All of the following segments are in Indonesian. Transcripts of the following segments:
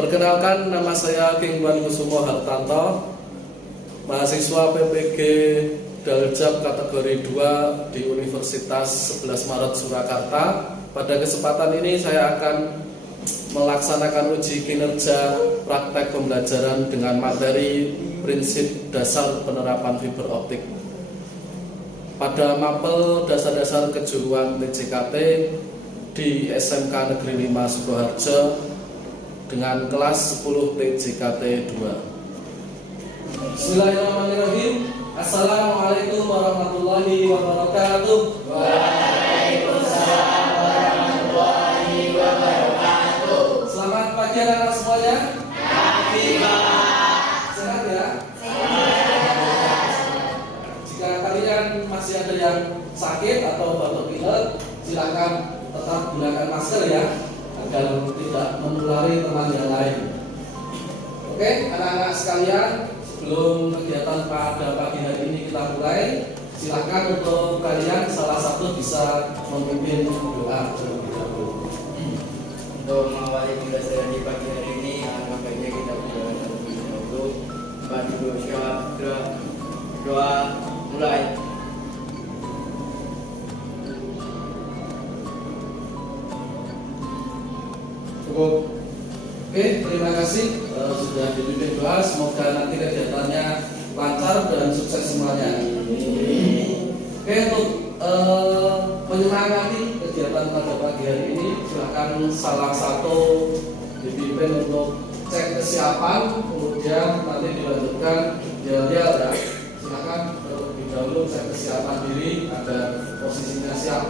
Perkenalkan, nama saya Kingman Kusumo Hartanto, mahasiswa PPG Daljab kategori 2 di Universitas 11 Maret Surakarta. Pada kesempatan ini saya akan melaksanakan uji kinerja praktek pembelajaran dengan materi prinsip dasar penerapan fiber optik pada mapel dasar-dasar kejuruan TJKT di SMK Negeri 5 Sukoharjo dengan kelas 10 TJKT 2. Bismillahirrahmanirrahim. Assalamualaikum warahmatullahi wabarakatuh. Waalaikumsalam warahmatullahi wabarakatuh. Selamat pagi anak-anak semuanya. Pagi, Pak. Sehat ya? Jika kalian masih ada yang sakit atau batuk pilek, silakan tetap gunakan masker ya, agar tidak menulari teman yang lain. Oke, anak-anak sekalian, sebelum kegiatan pada pagi hari ini kita mulai, silakan untuk kalian salah satu bisa memimpin doa terlebih dahulu. Untuk mengawali pembelajaran di pagi hari ini, alangkah baiknya kita berdoa terlebih dahulu. Mari doa mulai. Cukup. Oke, terima kasih sudah dipimpin doa. Semoga nanti kegiatannya lancar dan sukses semuanya. Oke, untuk menyemangati kegiatan pada pagi hari ini, silakan salah satu dipimpin untuk cek kesiapan, kemudian nanti dilanjutkan yel-yel ya. Silakan terlebih dahulu cek kesiapan diri agar posisinya siap.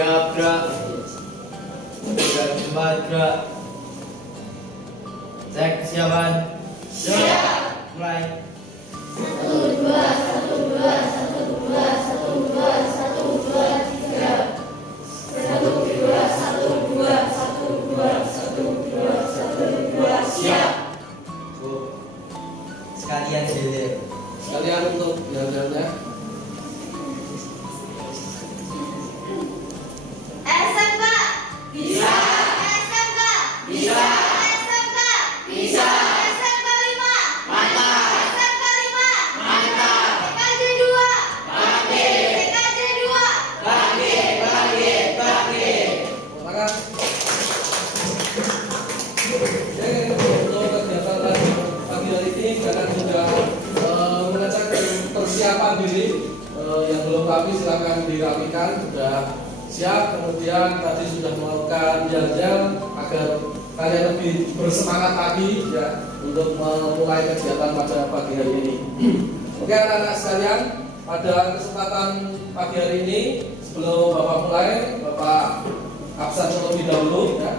Siap, gerak. Sudah cepat, gerak. Cek kesiapan. Siap. Mulai. 1, 2, 1, 2, 1, 2, 1, 2, 1, 2, 3. 1, 2, 1, 2, 1, 2, 1, 2, 1, 2, 1, 2, siap. Sekalian dulu. Sekalian untuk yel-yelnya. SMK bisa. SMK bisa. SMK bisa. SMK 5 mantap. SMK 5 mantap. TKJ 2 bangkit. TKJ 2 bangkit. Bangkit. Bangkit. Silakan. Oke, untuk kegiatan pagi hari ini kalian sudah mengecek persiapan diri. Yang belum rapi silakan dirapikan. Sudah siap, kemudian tadi sudah melakukan yel-yel agar kalian lebih bersemangat lagi ya untuk memulai kegiatan pada pagi hari ini. Oke anak-anak sekalian, pada kesempatan pagi hari ini sebelum Bapak mulai, Bapak absen terlebih dahulu ya.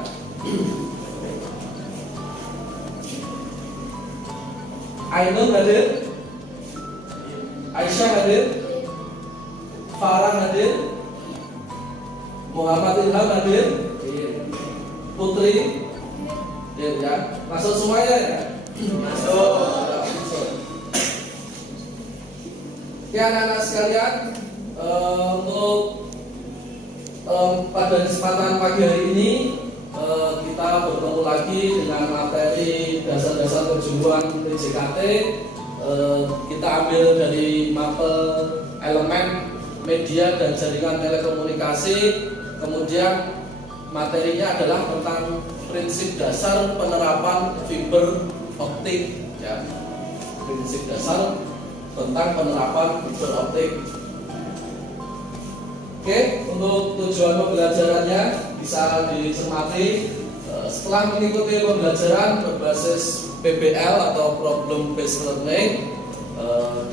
Ainun hadir, Aisyah hadir, Farah hadir, Muhammad Ilham hadir, Putri, ya, masuk semuanya ya. Masuk. Oke anak-anak sekalian, untuk pada kesempatan pagi hari ini kita bertemu lagi dengan materi dasar-dasar kejuruan TJKT. Kita ambil dari mapel elemen media dan jaringan telekomunikasi. Kemudian materinya adalah tentang prinsip dasar penerapan fiber optik ya. Prinsip dasar tentang penerapan fiber optik. Oke, untuk tujuan pembelajarannya bisa dicermati setelah mengikuti pembelajaran berbasis PBL atau Problem Based Learning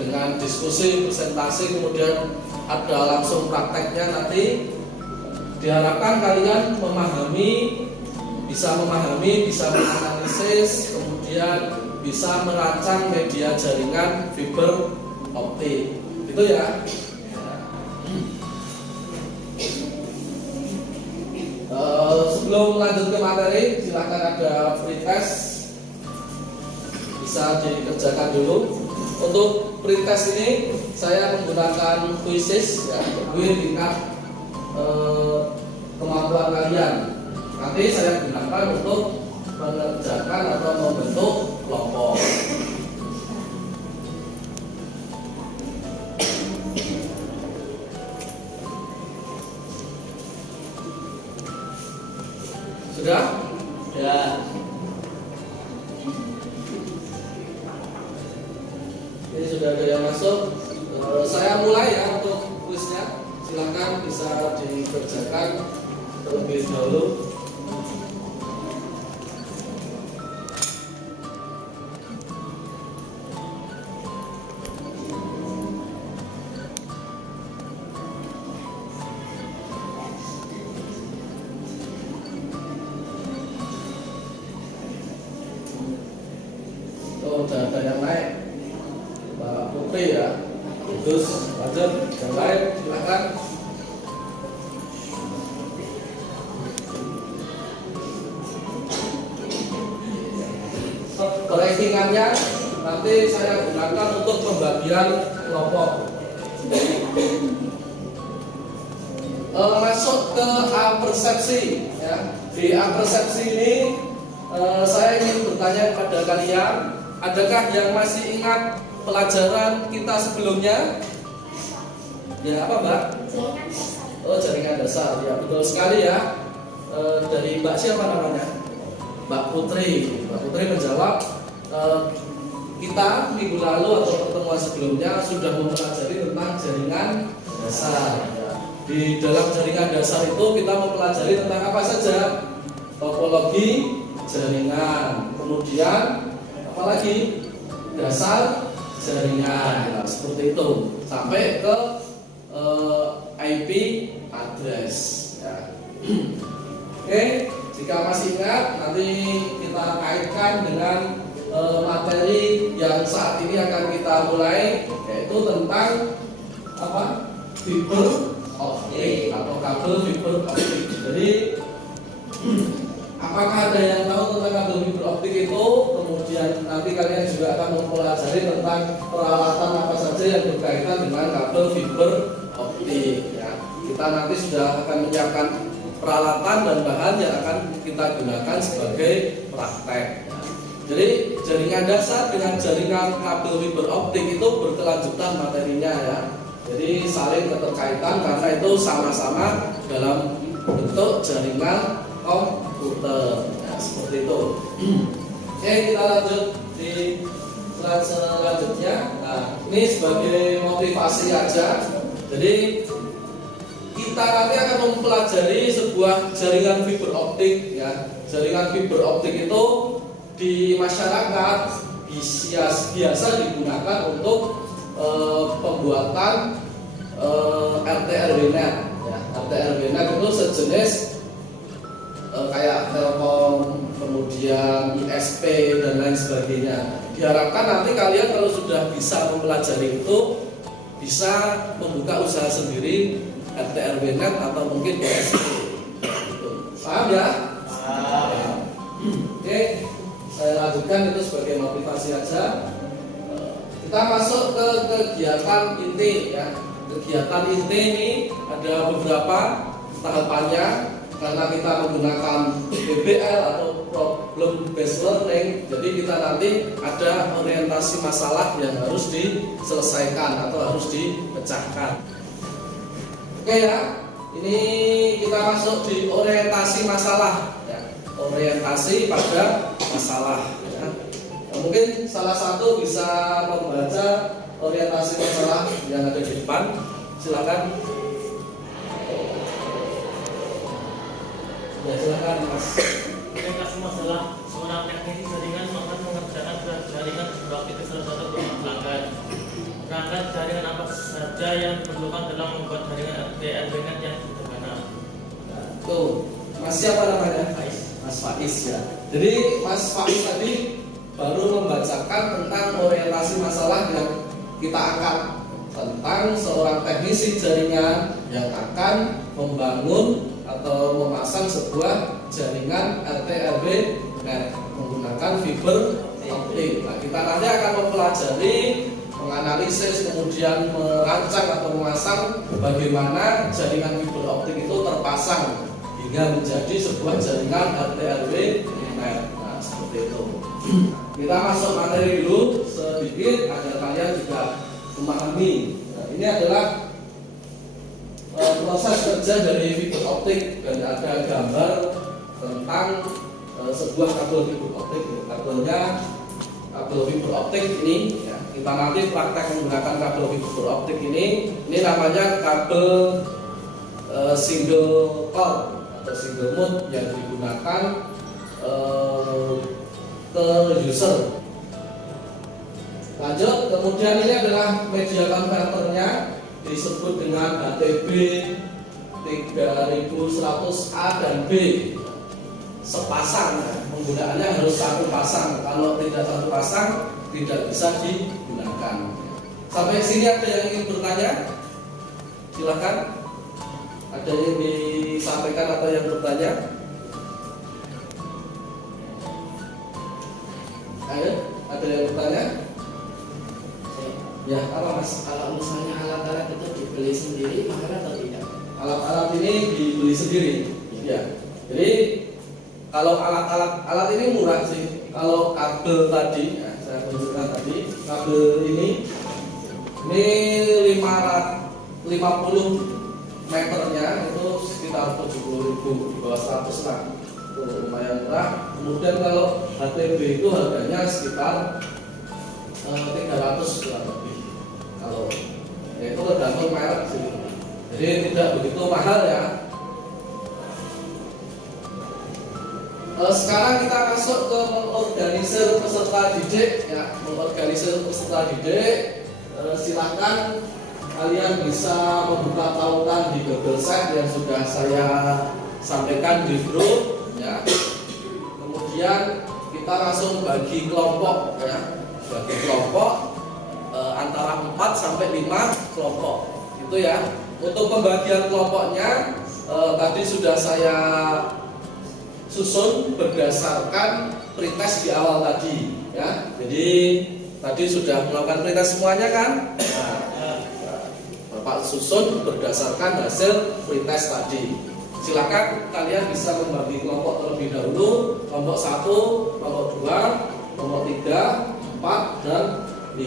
dengan diskusi, presentasi, kemudian ada langsung prakteknya nanti. Diharapkan kalian bisa menganalisis, kemudian bisa merancang media jaringan fiber optik. Itu ya. Sebelum lanjut ke materi, silahkan ada free test, bisa dikerjakan dulu. Untuk pretest ini saya menggunakan quizzes ya, tingkat kemampuan kalian. Nanti saya gunakan untuk mengerjakan atau membentuk kelompok. Sudah? Ya. Ini sudah ada yang masuk. Saya mulai ya untuk kuisnya. Silakan bisa dikerjakan terlebih dahulu. Sudah ada yang naik, Mbak Putri ya. Terus lanjut yang lain, silakan. Rankingannya nanti saya gunakan untuk pembagian kelompok. Masuk ke apersepsi ya. Di apersepsi ini saya ingin bertanya kepada kalian, adakah yang masih ingat pelajaran kita sebelumnya? Ya apa Mbak? Oh jaringan dasar, ya betul sekali ya. Dari Mbak siapa namanya? Mbak Putri. Mbak Putri menjawab, kita minggu lalu atau pertemuan sebelumnya sudah mempelajari tentang jaringan dasar. Ya. Di dalam jaringan dasar itu kita mempelajari tentang apa saja? Topologi jaringan, kemudian apalagi dasar jaringan, ya, seperti itu sampai ke IP address. Ya. Oke, jika masih ingat nanti kita kaitkan dengan materi yang saat ini akan kita mulai, yaitu tentang apa? Fiber optik atau kabel fiber optik. Jadi apakah ada yang tahu tentang kabel fiber optik itu? Kemudian nanti kalian juga akan mempelajari tentang peralatan apa saja yang berkaitan dengan kabel fiber optik. Ya. Kita nanti sudah akan menyiapkan peralatan dan bahan yang akan kita gunakan sebagai praktek. Ya. Jadi jaringan dasar dengan jaringan kabel fiber optik itu berkelanjutan materinya ya. Jadi saling keterkaitan karena itu sama-sama dalam bentuk jaringan komputer, ya, seperti itu. Oke, kita lanjut di slide selanjutnya. Nah, ini sebagai motivasi aja. Jadi kita nanti akan mempelajari sebuah jaringan fiber optik. Ya, jaringan fiber optik itu di masyarakat biasa digunakan untuk pembuatan RT/RW-net. Ya, RT/RW-net itu sejenis kayak Telkom, kemudian ISP dan lain sebagainya. Diharapkan nanti kalian kalau sudah bisa mempelajari itu bisa membuka usaha sendiri RT/RW-net atau mungkin ISP. Paham ya? Paham. Oke, saya lanjutkan itu sebagai motivasi aja. Kita masuk ke kegiatan inti ya. Kegiatan inti ini ada beberapa tahapannya. Karena kita menggunakan PBL atau problem based learning, jadi kita nanti ada orientasi masalah yang harus diselesaikan atau harus dipecahkan. Oke ya, ini kita masuk di orientasi masalah ya. Orientasi pada masalah ya. Nah, mungkin salah satu bisa membaca orientasi masalah yang ada di depan. Silakan. Ya, silakan Mas. Orientasi masalah seorang teknisi jaringan akan mengerjakan jaringan sebuah itu salah satu pelanggan. Perangkat jaringan apa saja yang diperlukan dalam membuat jaringan RT/RW-net yang sederhana. Tuh, Mas siapa namanya? Mas Faiz ya. Jadi Mas Faiz tadi baru membacakan tentang orientasi masalah yang kita angkat tentang seorang teknisi jaringan yang akan membangun atau memasang sebuah jaringan RT/RW net menggunakan fiber optik. optik. Nah, kita nanti akan mempelajari, menganalisis, kemudian merancang atau memasang bagaimana jaringan fiber optik itu terpasang hingga menjadi sebuah jaringan RT/RW net. Nah, seperti itu. Kita masuk materi dulu sedikit agar kalian juga memahami. Nah, ini adalah proses kerja dari fiber optik, dan ada gambar tentang sebuah kabel fiber optik. Kabelnya kabel fiber optik ini ya, kita nanti praktek menggunakan kabel fiber optik ini namanya kabel single core atau single mode yang digunakan ke user. Lanjut, kemudian ini adalah media konverternya, disebut dengan HTB 3100A dan B, sepasang. Penggunaannya harus satu pasang, kalau tidak satu pasang tidak bisa digunakan. Sampai sini ada yang ingin bertanya? Silakan. Ada yang disampaikan atau yang bertanya? Ayo, ada yang bertanya? Ya, apa Mas? Kalau misalnya alat-alat itu dibeli sendiri mahal atau tidak? Alat-alat ini dibeli sendiri. Ya. Jadi kalau alat ini murah sih. Kalau kabel tadi, ya, saya tunjukkan tadi, kabel ini 550 meternya itu sekitar 70.000, di bawah 100 lah. Itu lumayan murah. Kemudian kalau HTB itu harganya sekitar 300 kurang lebih. Kalau ya itu tergantung merek sih. Jadi tidak begitu mahal ya. Sekarang kita masuk ke mengorganisir peserta didik ya, mengorganisir peserta didik. Silakan kalian bisa membuka tautan di Google Sheet yang sudah saya sampaikan di grup ya. Kemudian kita langsung bagi kelompok ya, bagi kelompok antara 4 sampai 5 kelompok itu ya. Untuk pembagian kelompoknya tadi sudah saya susun berdasarkan pretest di awal tadi ya. Jadi tadi sudah melakukan pretest semuanya kan? Nah, Bapak susun berdasarkan hasil pretest tadi. Silakan kalian bisa membagi kelompok terlebih dahulu, kelompok 1, kelompok 2, kelompok 3, 4 dan 5.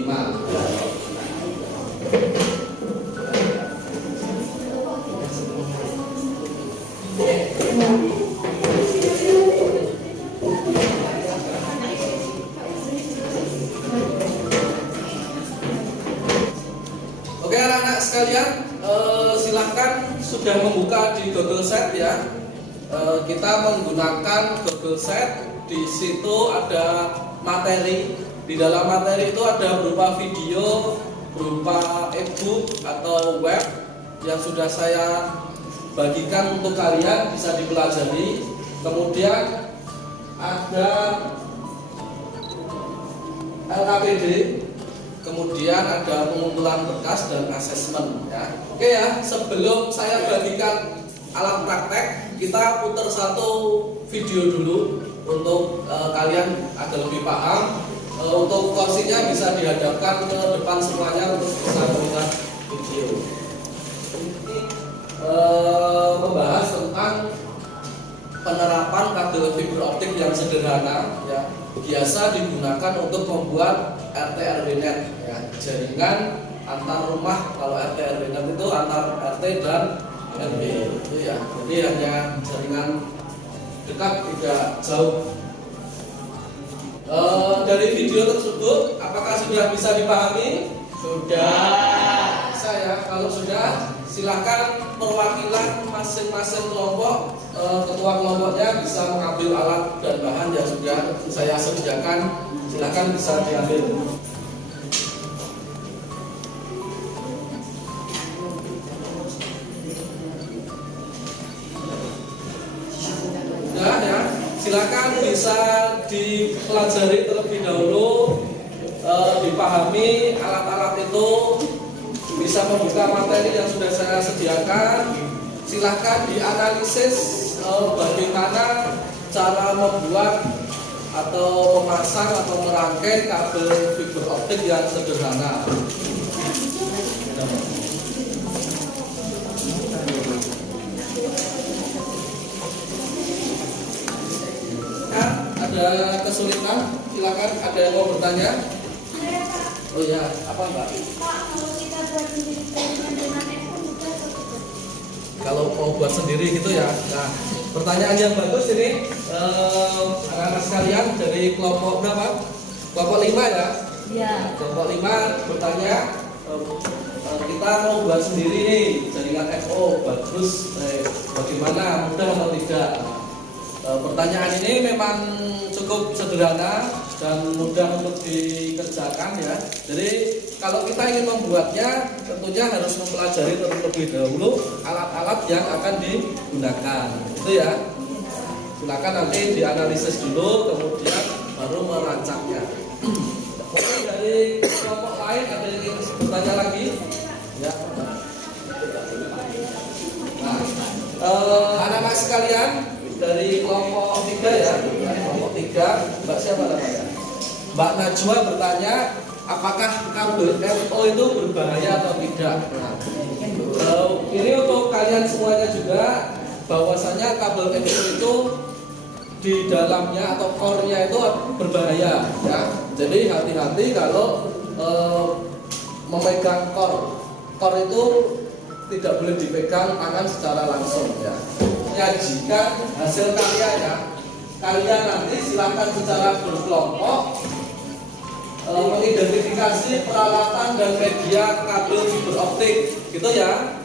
Oke anak-anak sekalian, silahkan sudah membuka di Google Sheet ya. Kita menggunakan Google Sheet. Di situ ada materi. Di dalam materi itu ada berupa video, berupa e-book atau web yang sudah saya bagikan untuk kalian bisa dipelajari. Kemudian ada LKPD. Kemudian ada pengumpulan berkas dan asesmen ya. Oke ya, sebelum saya bagikan alat praktek, kita putar satu video dulu untuk kalian agar lebih paham. Untuk kursinya bisa dihadapkan ke depan semuanya untuk bisa melihat video. Ini membahas tentang penerapan kabel fiber optik yang sederhana ya, biasa digunakan untuk membuat RT/RW net ya, jaringan antar rumah. Kalau RT/RW net itu antar RT dan RW itu ya, jadi hanya jaringan dekat tidak jauh. Dari video tersebut apakah sudah bisa dipahami? Sudah. Bisa ya, kalau sudah silakan perwakilan masing-masing kelompok, ketua kelompoknya bisa mengambil alat dan bahan yang sudah saya sediakan. Silakan bisa diambil. Sudah ya, silakan bisa dipelajari terlebih dahulu, dipahami alat-alat itu. Bisa membuka materi yang sudah saya sediakan. Silahkan dianalisis bagaimana cara membuat atau memasang atau merangkai kabel fiber optik yang sederhana. Ada kesulitan? Silakan, ada yang mau bertanya? Oh ya, apa Mbak? Pak, kalau kita buat sendiri dengan FO juga atau tidak? Kalau mau buat sendiri gitu ya. Nah, pertanyaan yang bagus ini anak-anak sekalian dari kelompok berapa? Kelompok 5 ya? Iya. Kelompok 5 bertanya, kita mau buat sendiri nih jaringan FO bagus, bagaimana, mudah atau tidak? Pertanyaan ini memang cukup sederhana dan mudah untuk dikerjakan ya. Jadi kalau kita ingin membuatnya, tentunya harus mempelajari terlebih dahulu alat-alat yang akan digunakan. Itu ya. Silakan nanti dianalisis dulu, kemudian baru merancangnya. Mungkin dari kelompok lain ada yang ingin bertanya lagi? Ya. Nah, anak-anak sekalian dari kelompok 3 ya, kelompok 3, Mbak siapa namanya? Mbak Najwa bertanya, apakah kabel FO itu berbahaya atau tidak? Nah, ini untuk kalian semuanya juga, bahwasanya kabel FO itu di dalamnya atau core-nya itu berbahaya ya. Jadi hati-hati kalau memegang core. Core itu tidak boleh dipegang tangan secara langsung ya. Ya, jika hasil karya ya, kalian nanti silakan secara berkelompok mengidentifikasi peralatan dan media kabel fiber optik gitu ya.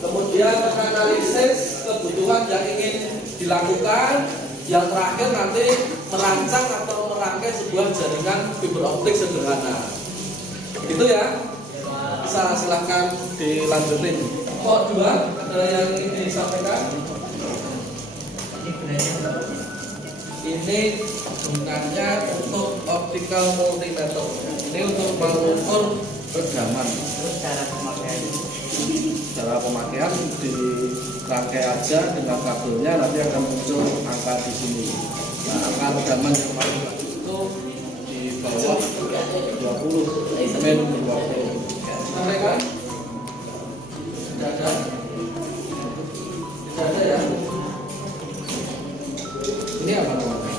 Kemudian menganalisis kebutuhan yang ingin dilakukan. Yang terakhir nanti merancang atau merangkai sebuah jaringan fiber optik sederhana. Gitu ya. Bisa silakan dilanjutin. Kok 2 ada yang ingin disampaikan? Ini gunanya untuk optical multimeter. Ini untuk mengukur redaman. Cara pemakaian dirangkai aja dengan kabelnya, nanti akan muncul angka di sini. Nah, angka redaman yang paling bagus itu di bawah 20 min 20. Sampaikan? Tidak ada? Tidak ada ya? Ini apa namanya?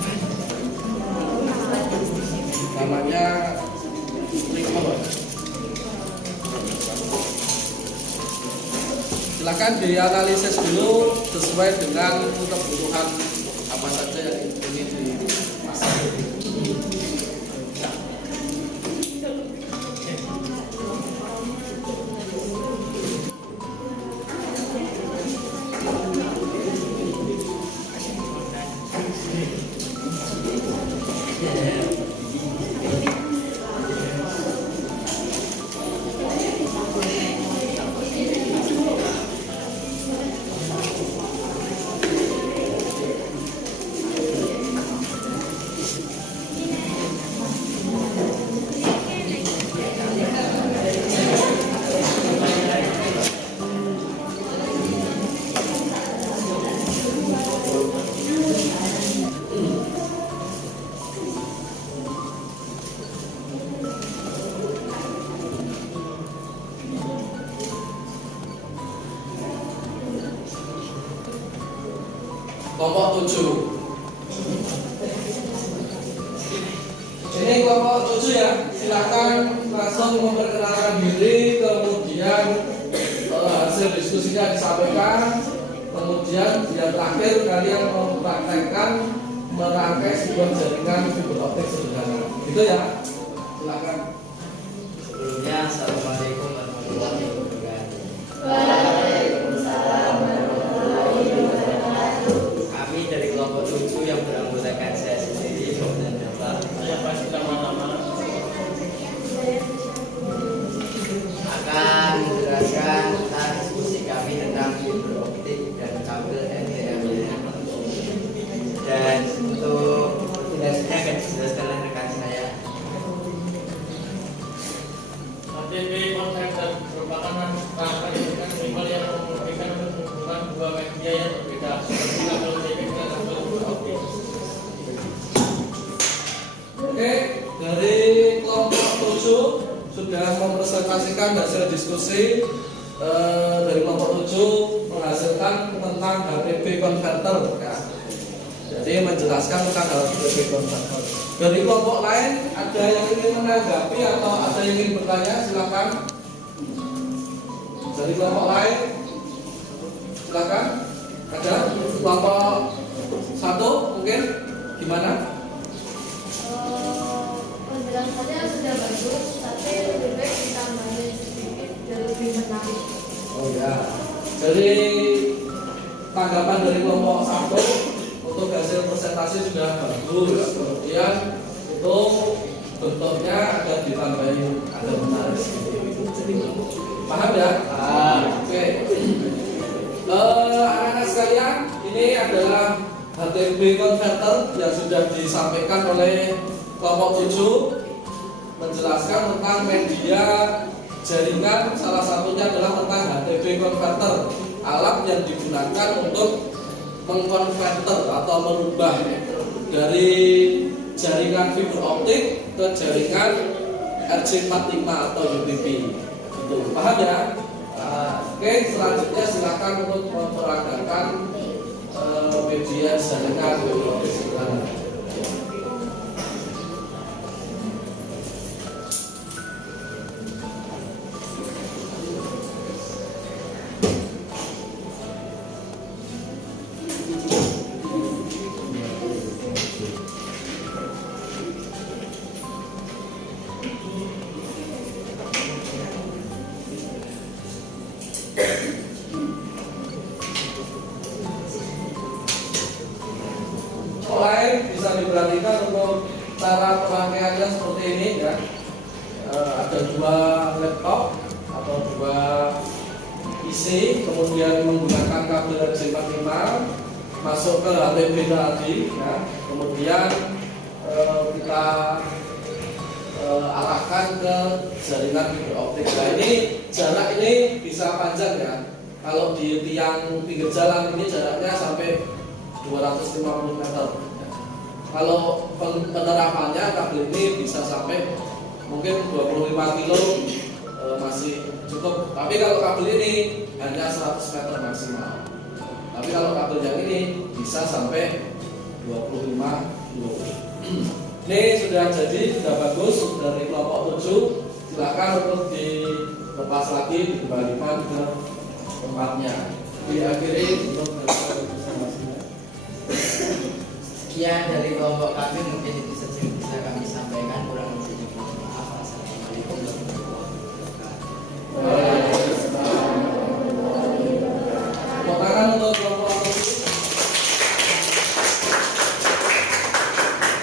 Namanya trigger. Silakan dianalisis dulu sesuai dengan kebutuhan apa saja yang ingin dipasang. Kelompok 7. Ini kelompok 7 ya. Silakan langsung memperkenalkan diri, kemudian hasil diskusinya disampaikan, kemudian yang terakhir kalian mempraktekkan merangkai sebuah jaringan fiber optik sederhana. Gitu ya. Silakan. Sebelumnya, assalamualaikum warahmatullahi wabarakatuh. Waalaikumsalam warahmatullahi wabarakatuh. Kami dari kelompok 7 yang beranggotakan saya sendiri, dan Bapak, Saya pasti nama-nama. akan menjelaskan tentang diskusi kami tentang fiber optik dan kabel NTM-nya. Dan untuk penjelasannya akan dijelaskan oleh rekan saya. ATP kontraktor merupakan rangkaian jaringan simbol yang memungkinkan untuk menghubungkan dua media yang berbeda, seperti kabel TV dan kabel fiber optik. sudah mempresentasikan hasil diskusi dari kelompok 7 menghasilkan tentang HTB converter ya. Jadi menjelaskan tentang HTB converter. Dari kelompok lain ada yang ingin menanggapi atau ada yang ingin bertanya, silakan. Dari kelompok lain, silakan. Ada kelompok 1 mungkin gimana? Penjelasannya sudah bagus, tapi lebih baik ditambahin sedikit dan lebih menarik. Oh ya. Jadi tanggapan dari kelompok 1 untuk hasil presentasi sudah bagus. Kemudian itu bentuknya agak ditambahin ada menarik sedikit. Paham ya? Oke. Anak-anak sekalian, ini adalah HTB converter yang sudah disampaikan oleh kelompok 7 menjelaskan tentang media jaringan, salah satunya adalah tentang HTB converter, alat yang digunakan untuk mengkonverter atau merubah dari jaringan fiber optik ke jaringan RJ45 atau UTP. Itu paham ya? Oke, selanjutnya silakan untuk memperagakan media jaringan fiber optik sederhana. Mulai bisa diperhatikan untuk cara pemakaiannya seperti ini ya. Ada 2 laptop atau 2 PC, kemudian menggunakan kabel RJ45 masuk ke HTB tadi ya. Kemudian kita arahkan ke jaringan fiber optik. Nah ini jarak ini bisa panjang ya. Kalau di tiang pinggir jalan ini jaraknya sampai 250 meter. Kalau penerapannya kabel ini bisa sampai mungkin 25 kilo masih cukup. Tapi kalau kabel ini hanya 100 meter maksimal. Tapi kalau kabel yang ini bisa sampai 25 kilo. Ini sudah jadi, sudah bagus dari kelompok 7. Silakan untuk dilepas lagi, dikembalikan ke tempatnya. Diakhiri untuk Sekian dari kelompok kami, mungkin itu saja yang bisa kami sampaikan. Kurang lebihnya mohon maaf. Assalamualaikum warahmatullahi wabarakatuh. Tangan untuk kelompok 7.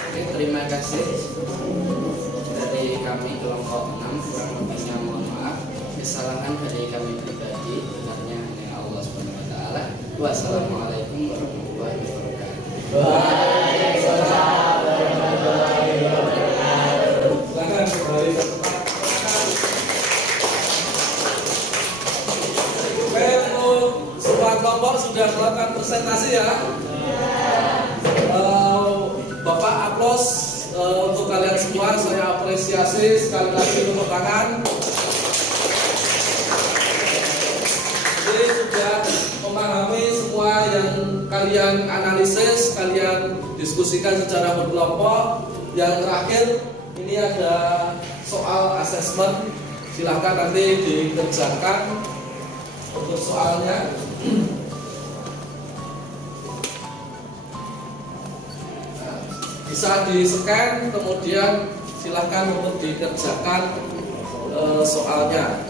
Oke, terima kasih dari kami kelompok 6. Kurang lebihnya mohon maaf. Kesalahan dari kami pribadi, benarnya hanya Allah Subhanahu wa taala. Wassalamualaikum warahmatullahi wabarakatuh. Silakan kembali ke tempat. Oke, untuk semua kelompok sudah melakukan presentasi ya. Bapak aplaus untuk kalian semua, saya apresiasi sekali lagi tepuk tangan. Jadi sudah memahami semua yang kalian analisis, kalian diskusikan secara berkelompok. Yang terakhir ini ada soal asesmen, silahkan nanti dikerjakan untuk soalnya. Bisa di-scan, kemudian silahkan untuk dikerjakan soalnya.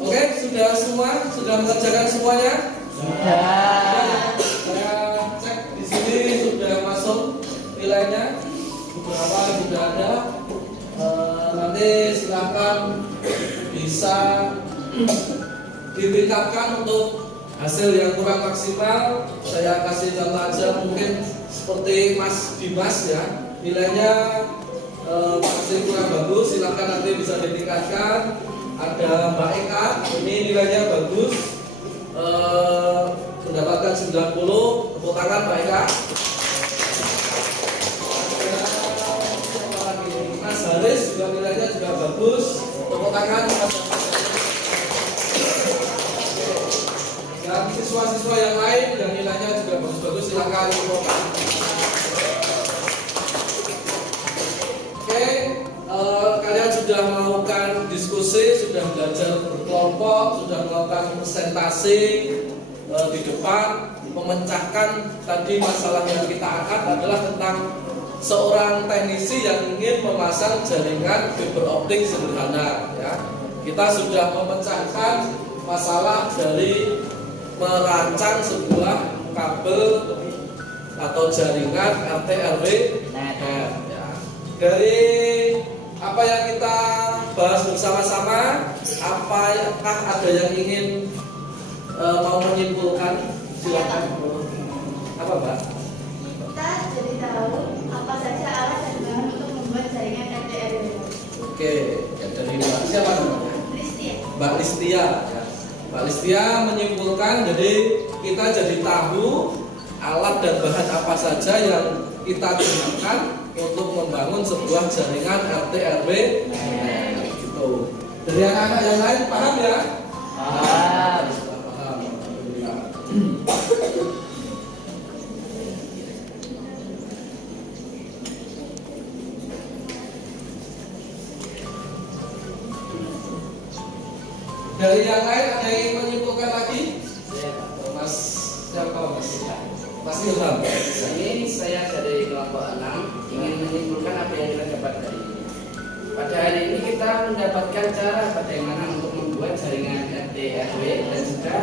Oke, sudah semua? Sudah mengerjakan semuanya? Sudah. Saya cek di sini sudah masuk nilainya. Beberapa sudah ada. Nanti silakan bisa ditingkatkan untuk hasil yang kurang maksimal. Saya kasih contoh aja, mungkin seperti Mas Dimas ya, nilainya masih kurang bagus, silakan nanti bisa ditingkatkan. Ada Mbak Eka, ini nilainya bagus, mendapatkan 90. Tepuk tangan Mbak Eka. Ada siapa lagi? Mas Haris juga nilainya juga bagus. Tepuk tangan. Dan siswa-siswa yang lain yang nilainya juga bagus-bagus, silakan tepuk tangan. Oke, kalian sudah melakukan diskusi, sudah belajar berkelompok, sudah melakukan presentasi di depan, memecahkan tadi masalah yang kita angkat adalah tentang seorang teknisi yang ingin memasang jaringan fiber optik sederhana. Ya, kita sudah memecahkan masalah dari merancang sebuah kabel atau jaringan RT/RW net. Ya. Dari apa yang kita bahas bersama-sama, apakah ada yang ingin mau menyimpulkan? Silakan. Apa, Mbak? Kita jadi tahu apa saja alat dan bahan untuk membuat jaringan RT/RW. Oke, ya, dari Mbak siapa namanya? Listia. Mbak Listia. Ya. Mbak Listia menyimpulkan, jadi kita jadi tahu alat dan bahan apa saja yang kita gunakan untuk membangun sebuah jaringan RT/RW. Gitu. Dari anak-anak yang lain paham ya? Paham. Paham. Alhamdulillah. Dari yang lain ada yang ingin menyimpulkan lagi? Mas siapa Mas? Mas Ilham. Ini saya dari kelompok 6 ingin menyimpulkan apa yang kita dapat dari ini. Pada hari ini kita mendapatkan cara bagaimana untuk membuat jaringan RT/RW dan juga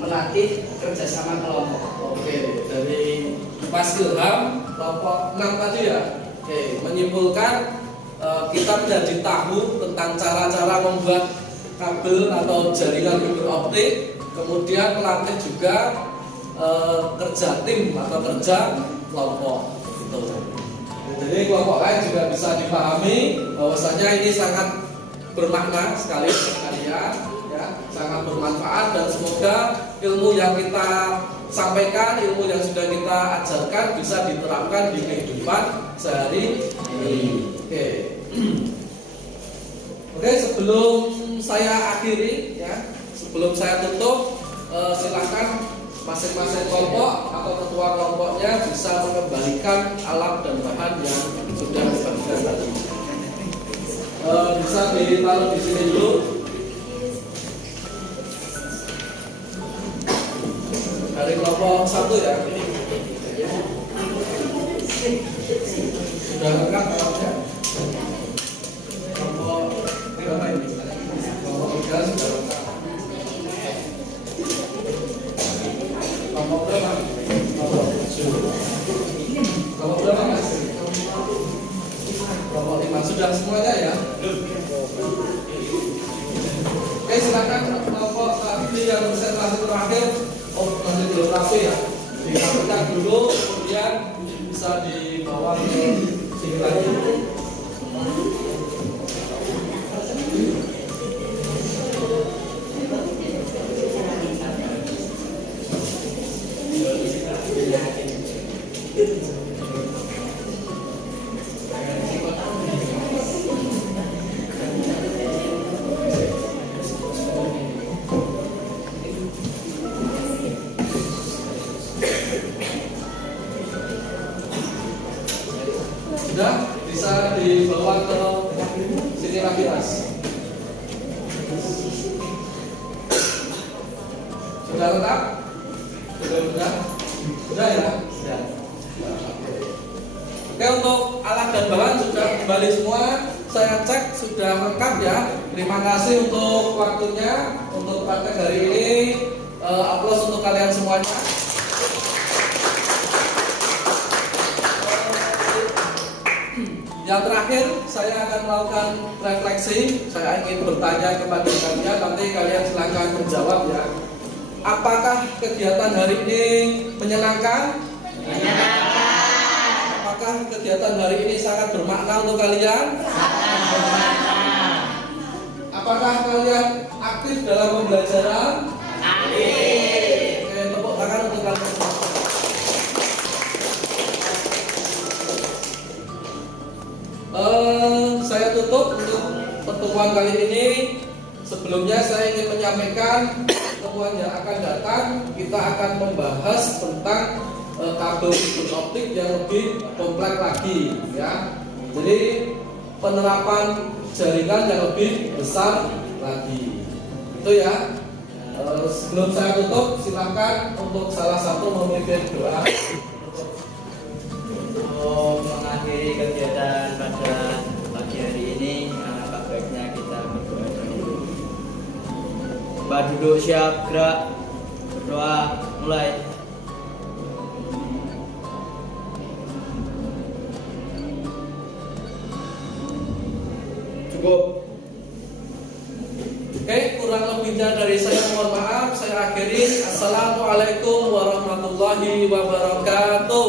melatih kerjasama kelompok. Oke, dari Mas Ilham kelompok 6 tadi ya. Oke, menyimpulkan kita menjadi tahu tentang cara-cara membuat kabel atau jaringan fiber optik, kemudian melatih juga kerja tim atau kerja kelompok gitu. Jadi kelompok lain juga bisa dipahami bahwasanya ini sangat bermakna sekali untuk kalian, ya, sangat bermanfaat dan semoga ilmu yang kita sampaikan, ilmu yang sudah kita ajarkan bisa diterapkan di kehidupan sehari-hari. Oke, sebelum saya akhiri, ya, sebelum saya tutup, silakan masing-masing kelompok atau ketua kelompoknya bisa mengembalikan alat dan bahan yang sudah dibagikan tadi. Bisa ditaruh di sini dulu. Dari kelompok 1 ya. Sudah lengkap alatnya. Kelompok berapa ini? Kelompok 3 sudah lengkap. Kelompok berapa? Kelompok 7. Kelompok berapa Mas? Kelompok 5 sudah semuanya ya? Oke, silakan kelompok tadi yang presentasi terakhir. Oh, masih belum rapi ya? Dirapikan dulu, kemudian bisa dibawa ke sini lagi. Sudah bisa dibawa ke sini lagi Mas. Sudah lengkap? Sudah? Sudah ya? Sudah. Oke, untuk alat dan bahan sudah kembali semua. Saya cek sudah lengkap ya. Terima kasih untuk waktunya, untuk praktek hari ini. Aplaus untuk kalian semuanya. Yang terakhir, saya akan melakukan refleksi. Saya ingin bertanya kepada kalian, nanti kalian silakan menjawab ya. Apakah kegiatan hari ini menyenangkan? Menyenangkan. Apakah kegiatan hari ini sangat bermakna untuk kalian? Sangat bermakna. Apa Apakah kalian aktif dalam pembelajaran? Aktif. Oke, tepuk tangan untuk kalian semua. Saya tutup untuk pertemuan kali ini. Sebelumnya saya ingin menyampaikan pertemuan yang akan datang kita akan membahas tentang kabel fiber optik yang lebih kompleks lagi, ya. Jadi penerapan jaringan yang lebih besar lagi. Itu ya. Sebelum saya tutup, silakan untuk salah satu memimpin doa. Untuk mengakhiri kegiatan pada pagi hari ini, alangkah baiknya kita berdoa dulu. Mbak duduk siap, gerak, berdoa, mulai. Cukup. Oke, kurang lebihnya dari saya mohon maaf. Saya akhiri. Assalamualaikum warahmatullahi wabarakatuh.